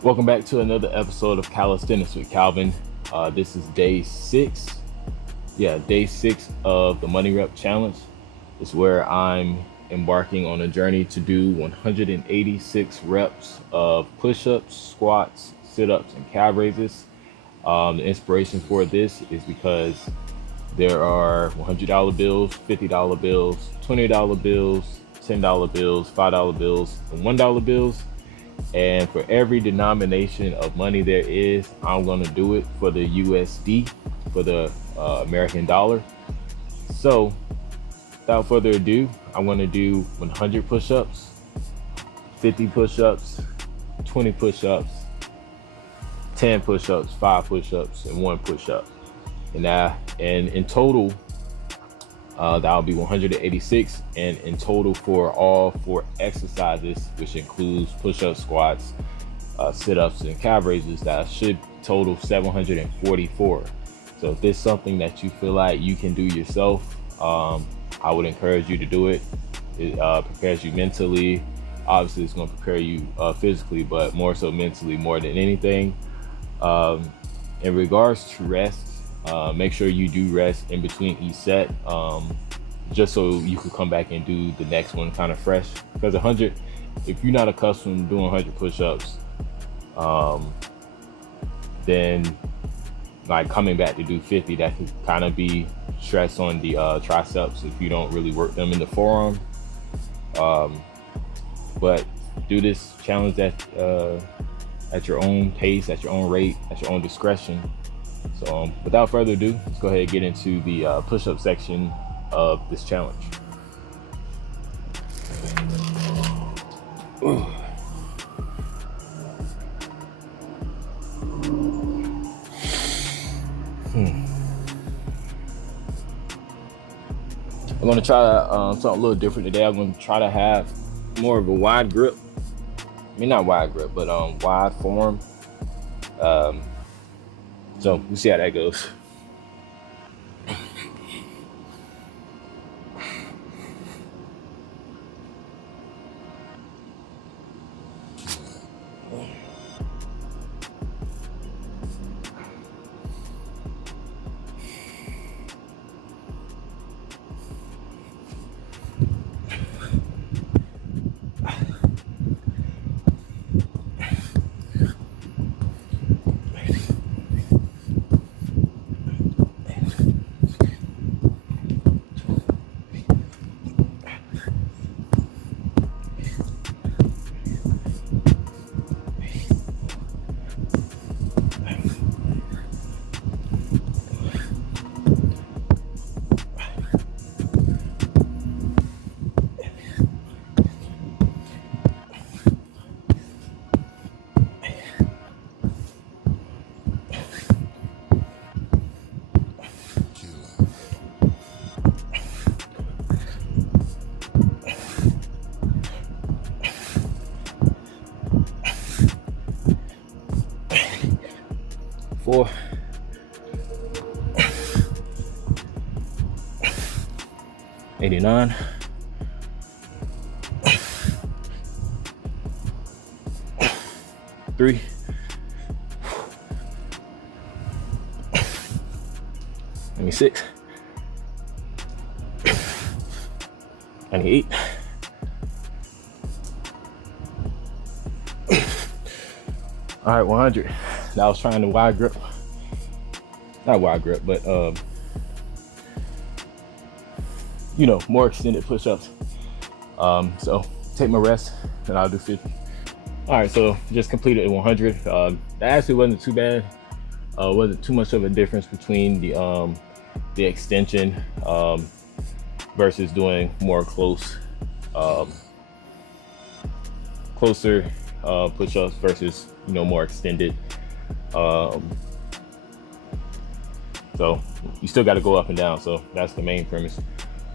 Welcome back to another episode of Calisthenics with Calvin. This is day 6. Yeah, day 6 of the Money Rep Challenge. It's where I'm embarking on a journey to do 186 reps of push-ups, squats, sit-ups, and calf raises. The inspiration for this is because there are $100 bills, $50 bills, $20 bills, $10 bills, $5 bills, and $1 bills. And for every denomination of money there is, I'm going to do it for the USD, for the American dollar. So without further ado, I'm going to do 100 push-ups, 50 push-ups, 20 push-ups, 10 push-ups, 5 push-ups, and 1 push-up. And in total, that'll be 186, and in total for all 4 exercises, which includes push-ups, squats, sit-ups, and calf raises, that should total 744. So if this is something that you feel like you can do yourself, I would encourage you to do it. It prepares you mentally. Obviously, it's going to prepare you physically, but more so mentally more than anything. In regards to rest, make sure you do rest in between each set, just so you can come back and do the next one kind of fresh. Because 100, if you're not accustomed to doing 100 push-ups, then like coming back to do 50, that could kind of be stress on the triceps if you don't really work them in the forearm. But do this challenge at your own pace, at your own rate, at your own discretion. So without further ado, let's go ahead and get into the push-up section of this challenge. I'm going to try something a little different today. I'm going to try to have more of a wide grip. I mean, not wide grip, but wide form. So we'll see how that goes. Four, 89, 3, 96, 98, all right, 100. Now I was trying to wide grip, not wide grip, but more extended push-ups. So take my rest and I'll do 50. All right, so just completed 100. That actually wasn't too bad. Wasn't too much of a difference between the extension versus doing more closer push-ups versus more extended. So you still got to go up and down. So that's the main premise.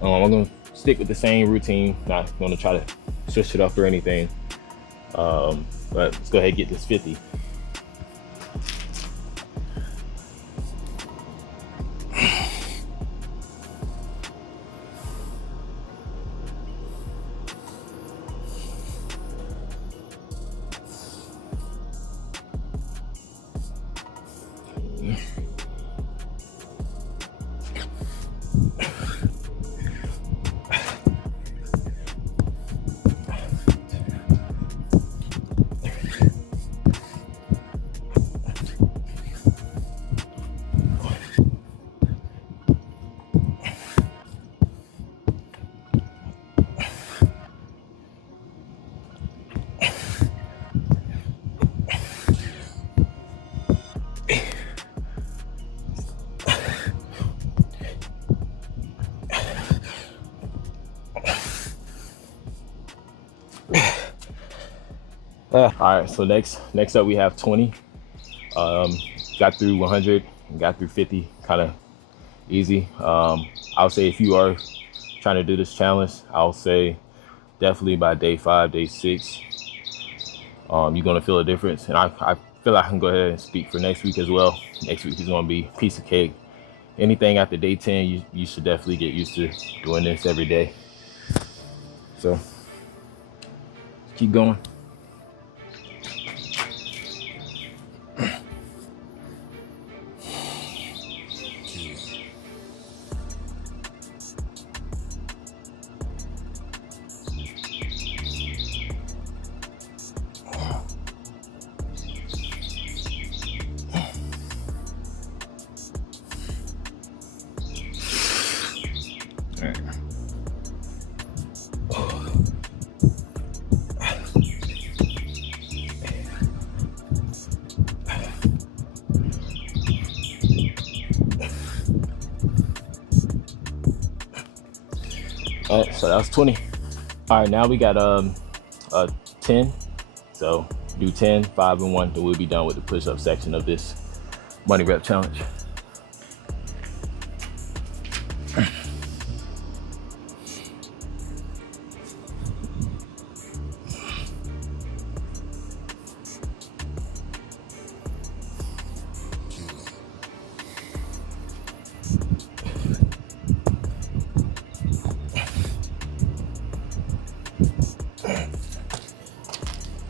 I'm going to stick with the same routine. Not going to try to switch it up or anything. But let's go ahead and get this 50. All right, so next up we have 20. Got through 100 and got through 50 kind of easy. I'll say if you are trying to do this challenge, I'll say definitely by day 5, day 6, you're gonna feel a difference. And I feel like I can go ahead and speak for next week as well. Next week is gonna be piece of cake. Anything after day 10, you should definitely get used to doing this every day. So keep going. All right, so that was 20. All right, now we got 10. So do 10, 5, and 1, then we'll be done with the push-up section of this money rep challenge.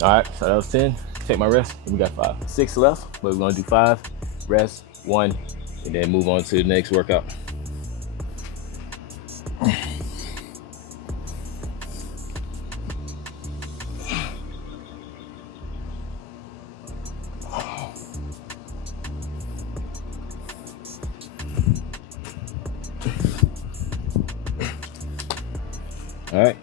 All right, so that was 10. Take my rest. We got 6 left, but we're gonna do 5, rest, 1, and then move on to the next workout. All right.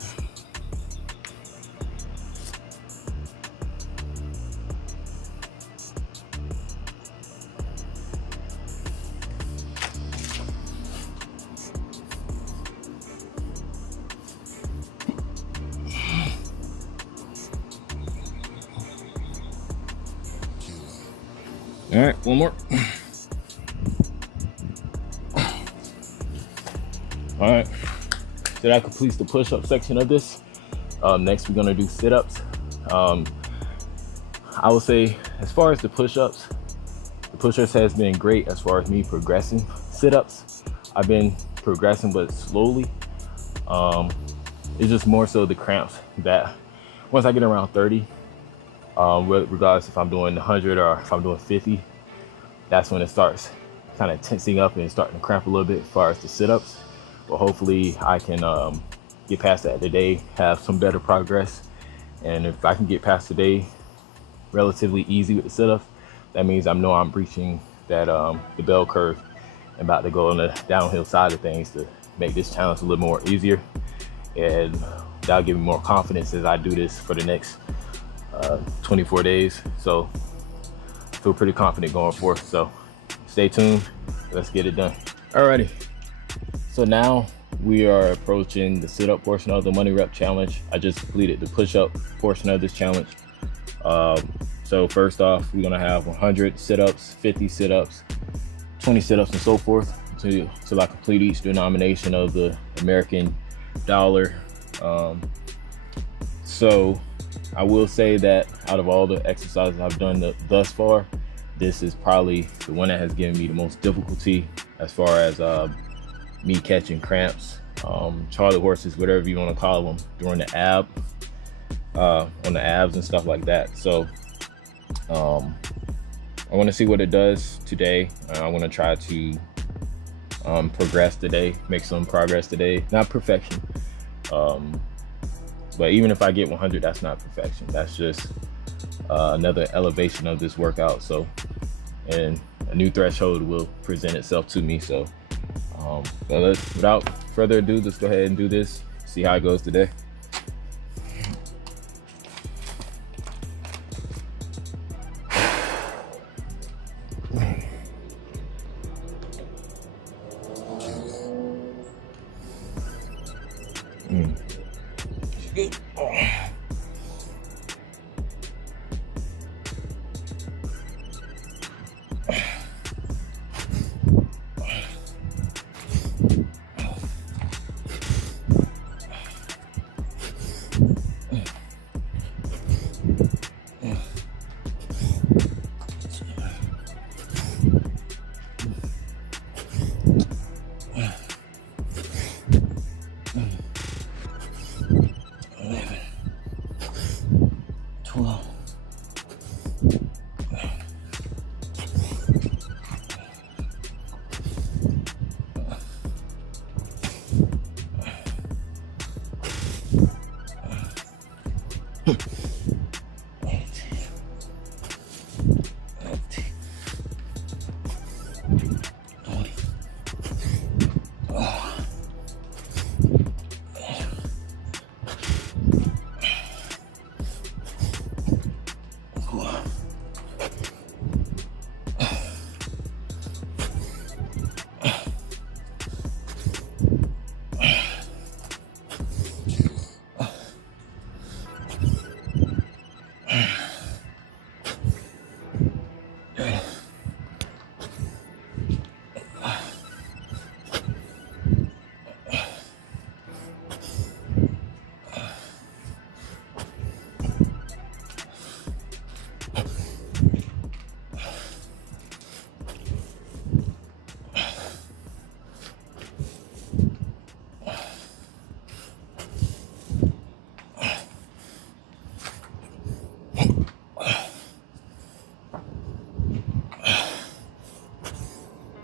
All right, one more. All right, so that completes the push-up section of this. Next, we're gonna do sit-ups. I would say, as far as the push-ups has been great as far as me progressing. Sit-ups, I've been progressing, but slowly. It's just more so the cramps that once I get around 30, regardless if I'm doing 100 or if I'm doing 50, that's when it starts kind of tensing up and starting to cramp a little bit as far as the sit-ups. But hopefully I can get past that today, have some better progress. And if I can get past today relatively easy with the sit-ups, that means I know I'm reaching that the bell curve and about to go on the downhill side of things to make this challenge a little more easier. And that'll give me more confidence as I do this for the next 24 days. So I feel pretty confident going forth. So stay tuned. Let's get it done. Alrighty. So now we are approaching the sit-up portion of the money rep challenge. I just completed the push-up portion of this challenge. So first off, we're gonna have 100 sit-ups, 50 sit-ups, 20 sit-ups, and so forth till I complete each denomination of the American dollar. So I will say that out of all the exercises I've done thus far, this is probably the one that has given me the most difficulty as far as me catching cramps, Charlie horses, whatever you want to call them, during the on the abs and stuff like that. So I want to see what it does today. I want to try to progress today, make some progress today. Not perfection, but even if I get 100, that's not perfection. That's just another elevation of this workout. So, and a new threshold will present itself to me. So but without further ado, let's go ahead and do this, see how it goes today. Good.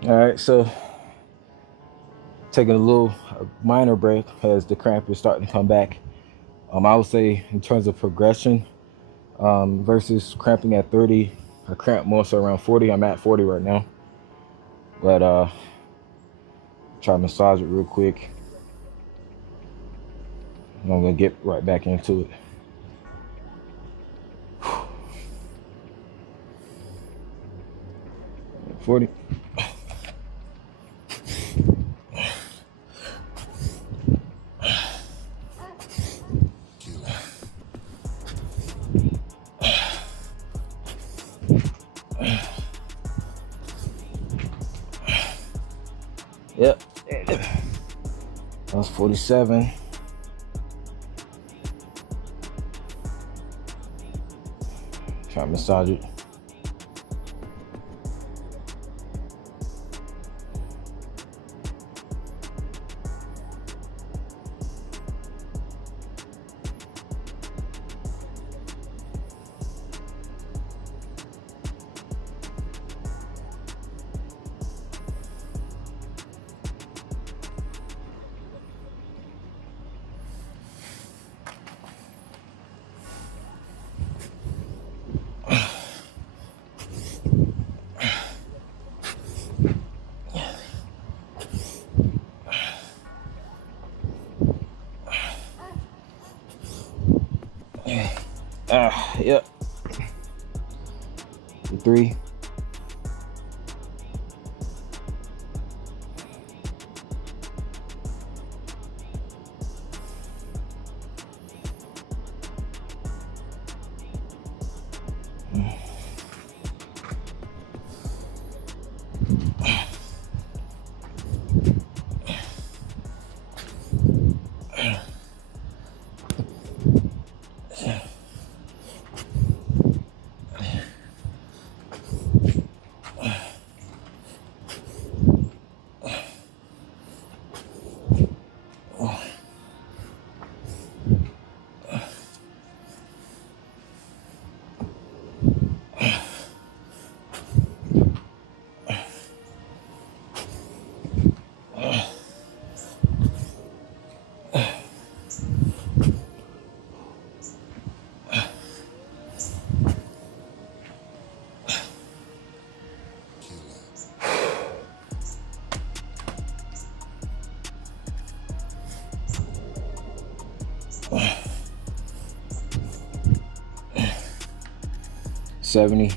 All right, so taking a minor break as the cramp is starting to come back. I would say in terms of progression, versus cramping at 30, I cramp more so around 40. I'm at 40 right now, but try to massage it real quick. And I'm gonna get right back into it. 40. Yep, that was 47. Try to massage it. Yep. 3. $70.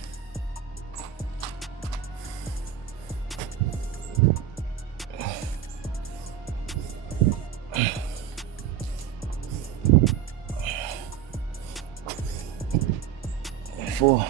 $4.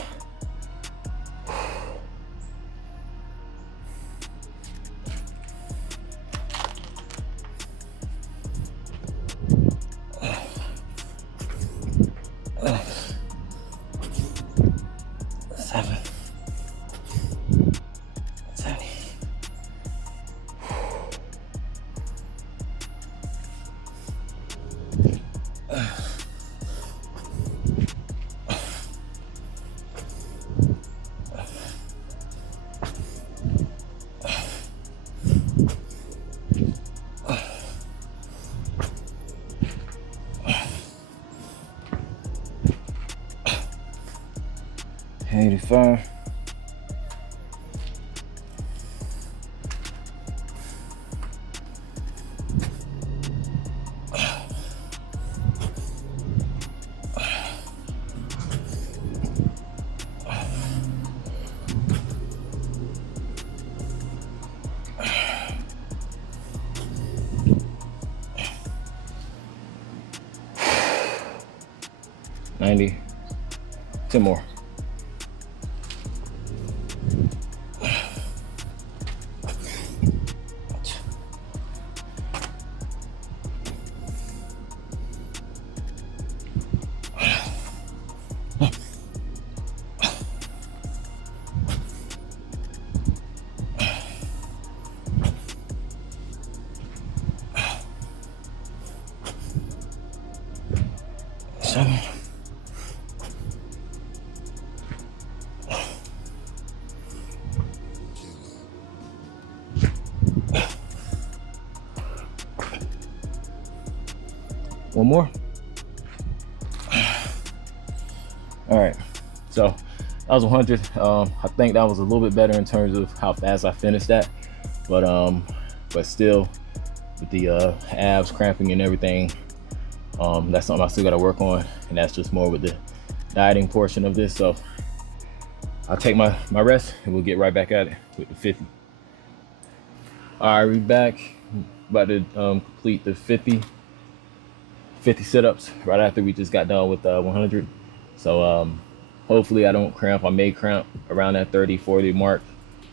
$85. $90. 10 more. Seven. One more. All right, so that was 100. I think that was a little bit better in terms of how fast I finished that, but still, with the abs cramping and everything, that's something I still got to work on, and that's just more with the dieting portion of this. So I'll take my rest, and we'll get right back at it with the 50. All right, we're back, about to complete the 50 sit-ups right after we just got done with 100. So hopefully I don't cramp. I may cramp around that 30-40 mark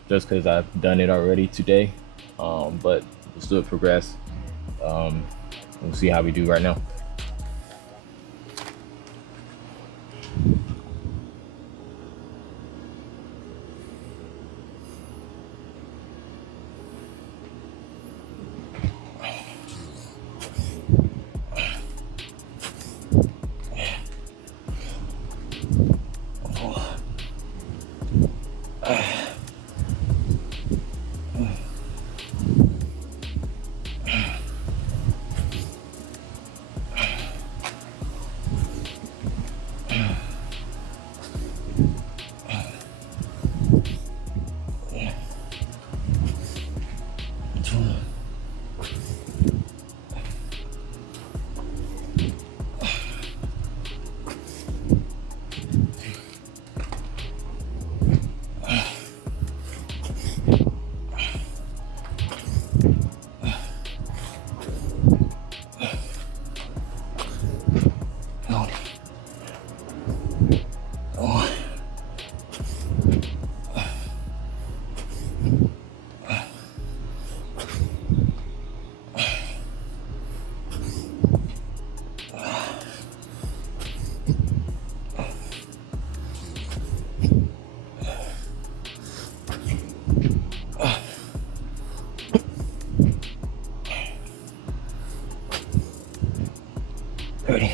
just because I've done it already today, but we'll still progress. We'll see how we do right now. Ready.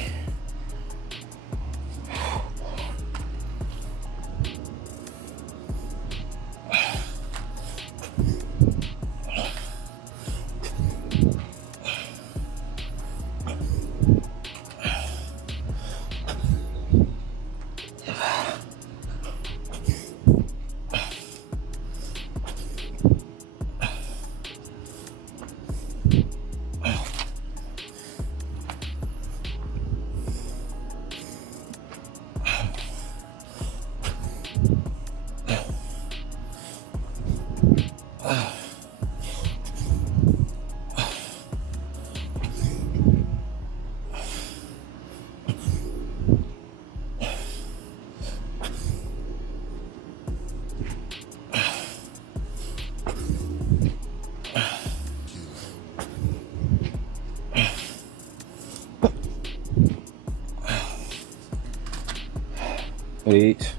Eight.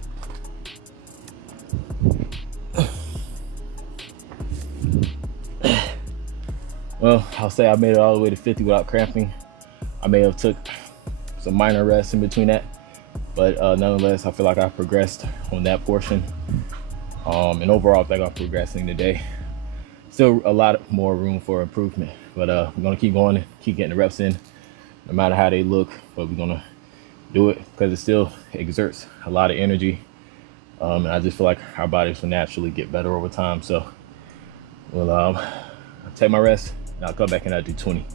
Well, I'll say I made it all the way to 50 without cramping. I may have took some minor rests in between that. But nonetheless, I feel like I progressed on that portion. And overall, I think I'm progressing today. Still a lot more room for improvement, but I'm gonna keep going and keep getting the reps in, no matter how they look. But we're gonna do it because it still exerts a lot of energy. And I just feel like our bodies will naturally get better over time. So we'll I'll take my rest and I'll come back and I'll do 20.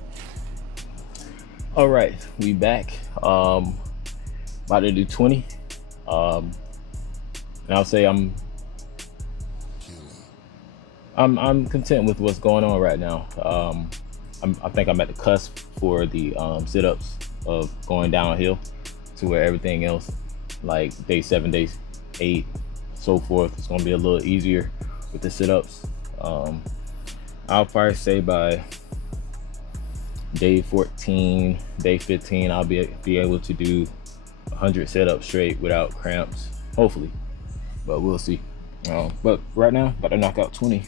All right, we back. About to do 20. And I'll say I'm content with what's going on right now. I think I'm at the cusp for the sit-ups of going downhill to where everything else, like day 7, day 8, so forth, it's gonna be a little easier with the sit-ups. I'll probably say by day 14, day 15, I'll be able to do 100 sit-ups straight without cramps, hopefully, but we'll see. But right now, about to knock out 20.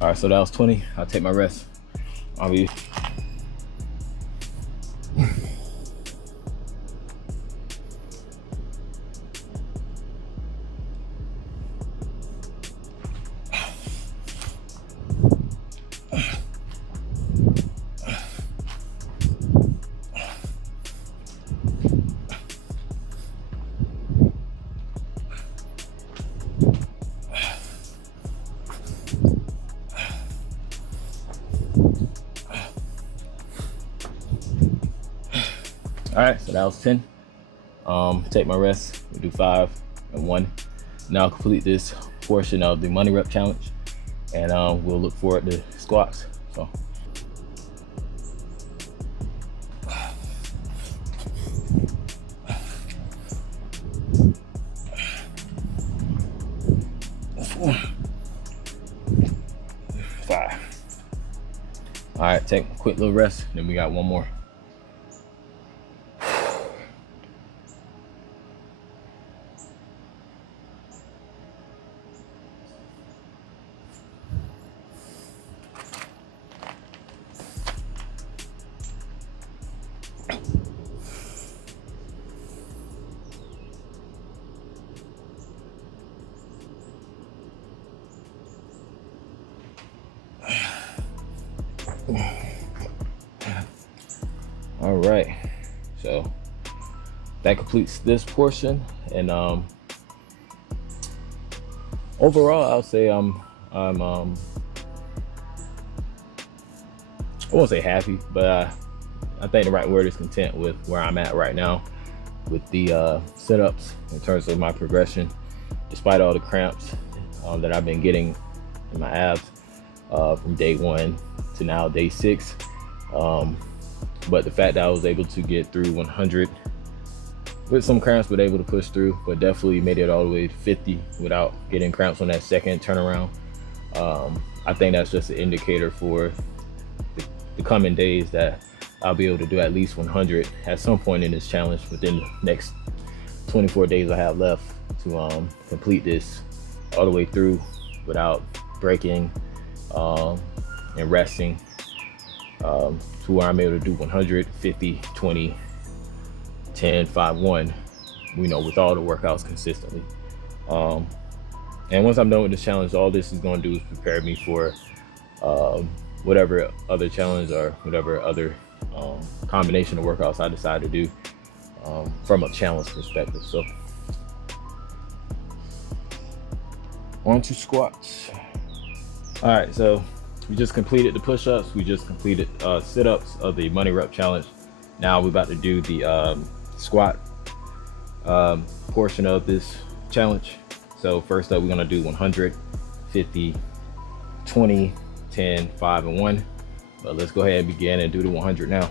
All right, so that was 20. I'll take my rest. I'll be all right, so that was 10. Take my rest. We'll do 5 and 1. Now complete this portion of the money rep challenge, and we'll look forward to squats. So. All right, take a quick little rest, then we got one more. All right, so that completes this portion, and overall I'll say I won't say happy, but I think the right word is content with where I'm at right now with the sit-ups in terms of my progression, despite all the cramps that I've been getting in my abs from day 1 to now day 6. But the fact that I was able to get through 100 with some cramps, but able to push through, but definitely made it all the way to 50 without getting cramps on that second turnaround. I think that's just an indicator for the coming days that I'll be able to do at least 100 at some point in this challenge within the next 24 days I have left to complete this all the way through without breaking and resting, to where I'm able to do 100, 50, 20, 10, 5, 1, with all the workouts consistently. And once I'm done with this challenge, all this is going to do is prepare me for whatever other challenge or whatever other combination of workouts I decide to do from a challenge perspective. So on to squats. All right, so we just completed the push-ups. We just completed sit-ups of the money rep challenge. Now we're about to do the squat portion of this challenge. So first up, we're gonna do 100, 50, 20, 10, 5, and 1. But let's go ahead and begin and do the 100 now.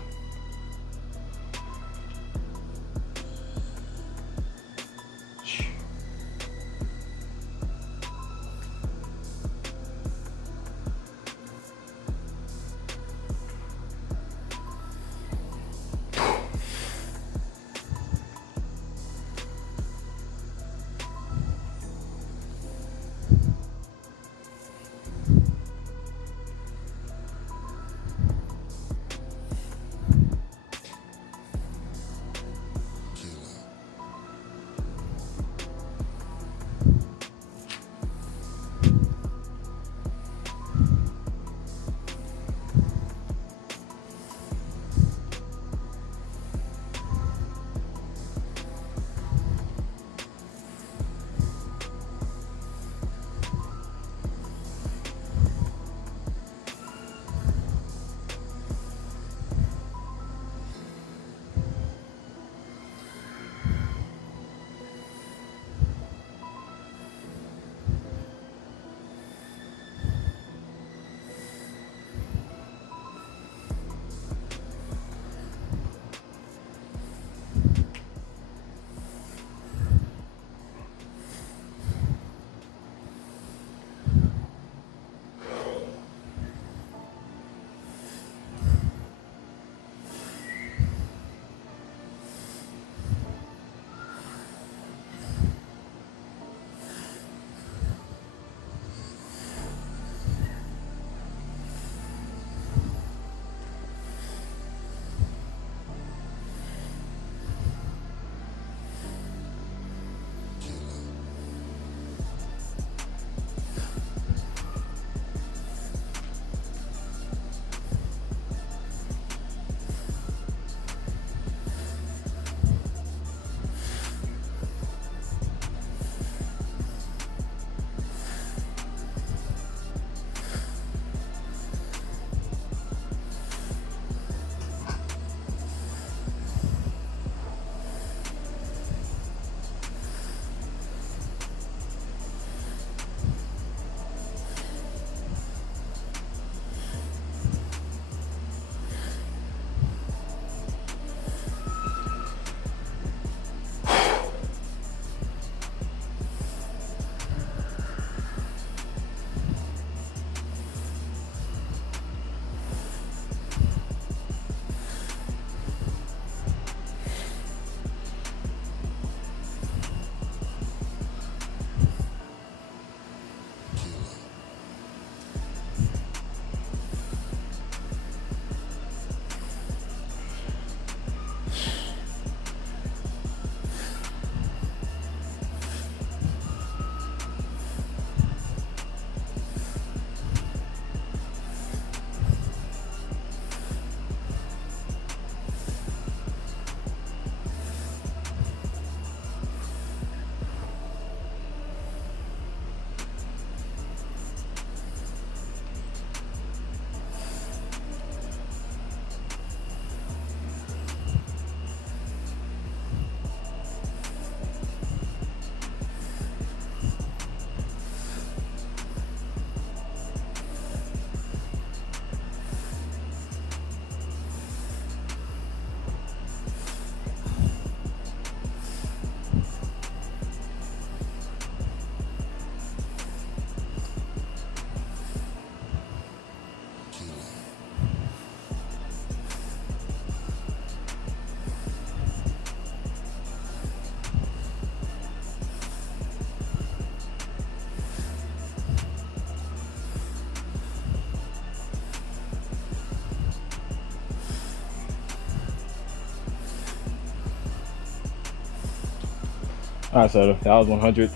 All right, so that was 100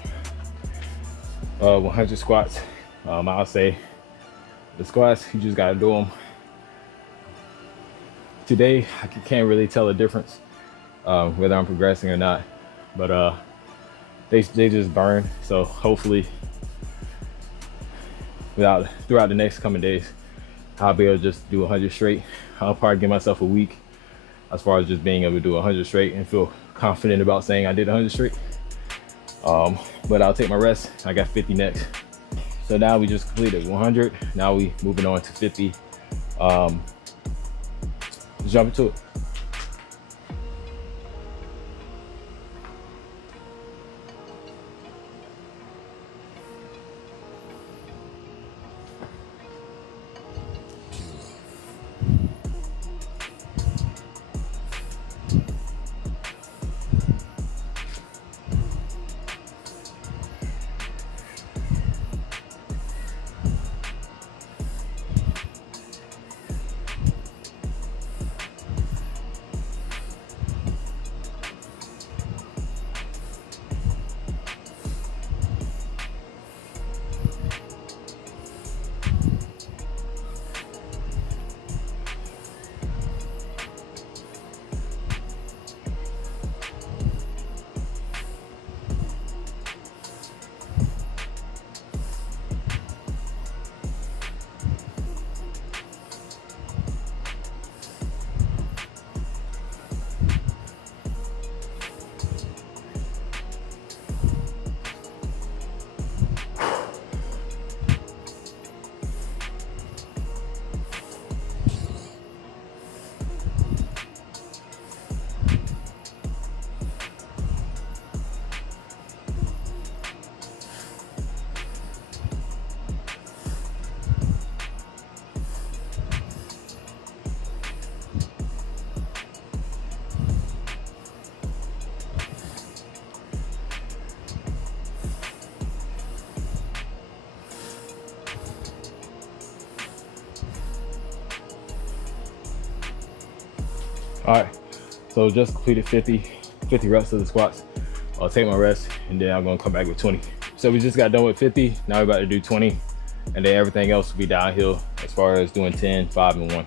squats. I'll say The squats, you just gotta do them. Today, I can't really tell a difference whether I'm progressing or not, but they just burn. So hopefully, throughout the next coming days, I'll be able to just do 100 straight. I'll probably give myself a week as far as just being able to do 100 straight and feel confident about saying I did 100 straight. But I'll take my rest. I got 50 next. So now we just completed 100. Now we moving on to 50. Let's jump into it. All right, so just completed 50 reps of the squats. I'll take my rest and then I'm gonna come back with 20. So we just got done with 50. Now we're about to do 20, and then everything else will be downhill as far as doing 10, 5, and 1.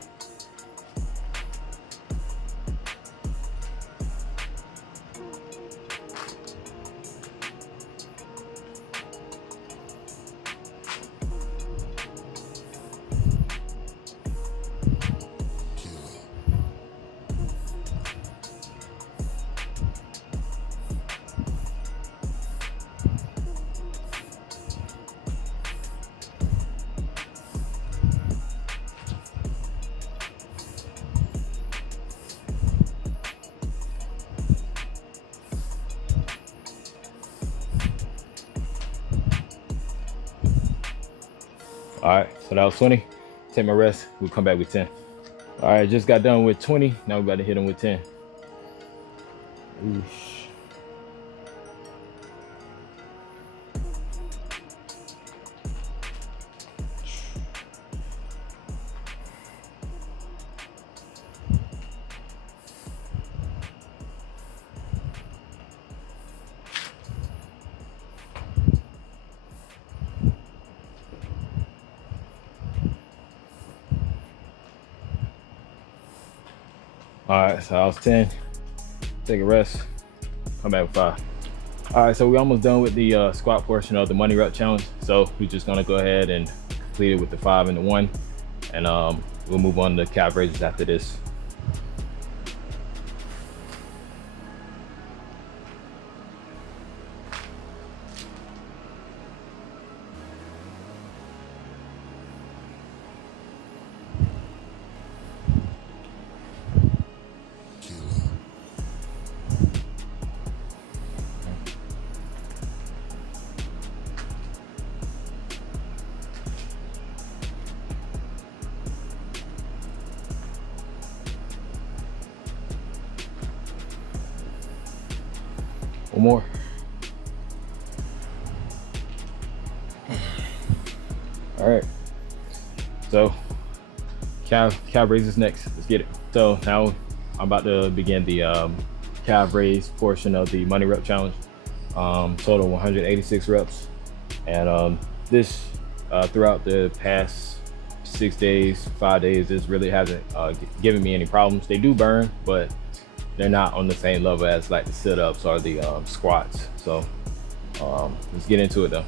All right, so that was 20. Take my rest, we'll come back with 10. All right, just got done with 20. Now we're about to hit them with 10. Oosh. All right, so I was 10. Take a rest, come back with 5. All right, so we're almost done with the squat portion of the money rep challenge. So we're just gonna go ahead and complete it with the 5 and the 1, and we'll move on to calf raises after this. One more. All right, so calf raises next. Let's get it. So now I'm about to begin the calf raise portion of the money rep challenge. Total 186 reps, and this throughout the past 6 days, 5 days, this really hasn't given me any problems. They do burn, but they're not on the same level as like the sit-ups or the squats. So let's get into it though.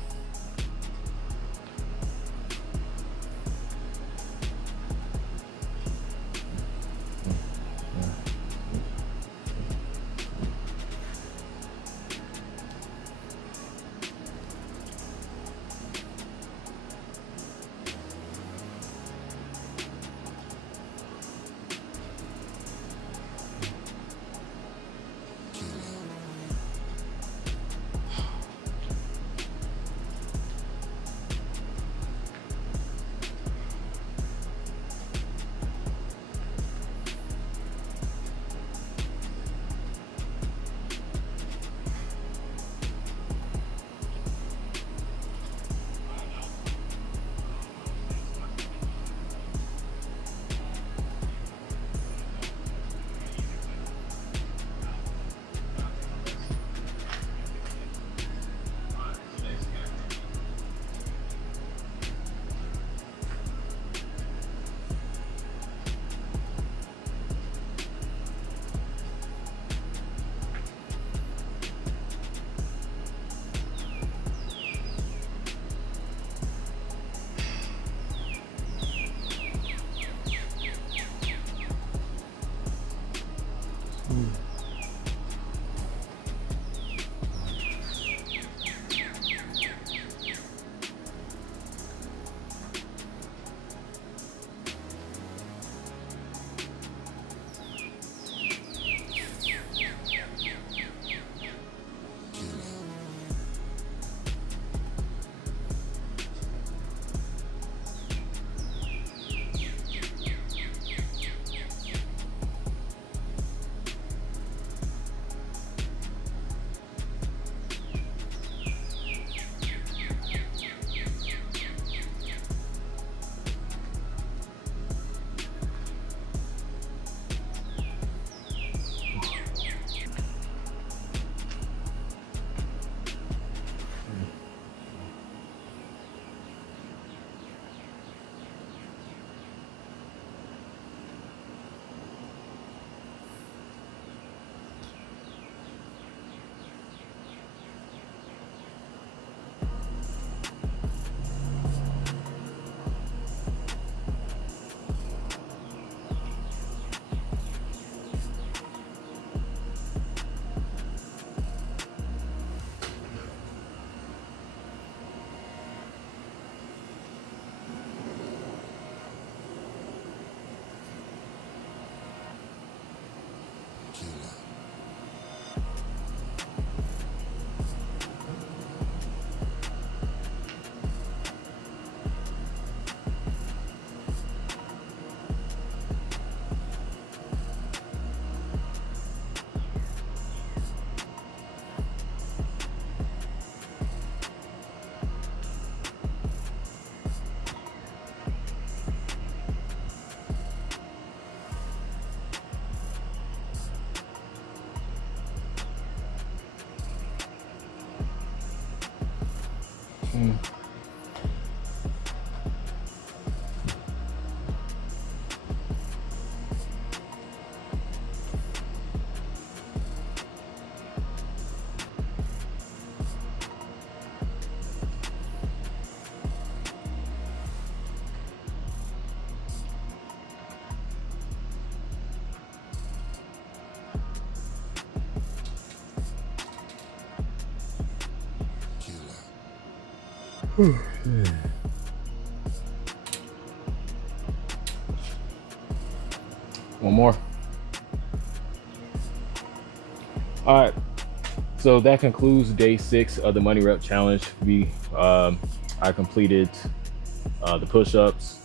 One more. All right. So that concludes day 6 of the money rep challenge. I completed the push-ups,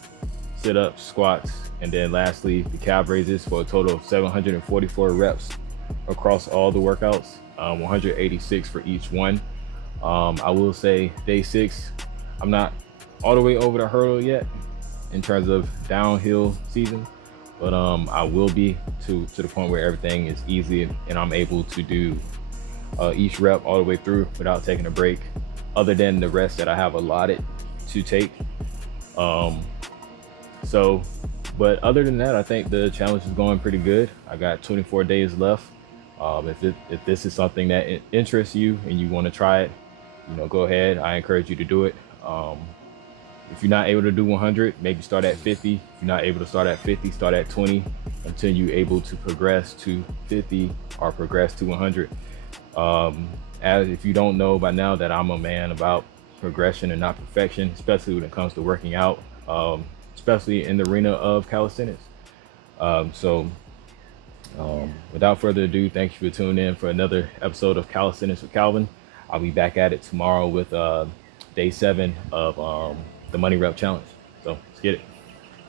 sit-ups, squats, and then lastly the calf raises for a total of 744 reps across all the workouts, 186 for each one. I will say day 6, I'm not all the way over the hurdle yet in terms of downhill season, but I will be to the point where everything is easy and I'm able to do each rep all the way through without taking a break, other than the rest that I have allotted to take. So, but other than that, I think the challenge is going pretty good. I got 24 days left. If this is something that interests you and you want to try it, go ahead. I encourage you to do it. Um, if you're not able to do 100, maybe start at 50. If you're not able to start at 50, start at 20 until you're able to progress to 50 or progress to 100. As if you don't know by now that I'm a man about progression and not perfection, especially when it comes to working out, especially in the arena of calisthenics. Without further ado, thank you for tuning in for another episode of Calisthenics with Calvin. I'll be back at it tomorrow with day 7 of the Money Rep Challenge. So let's get it.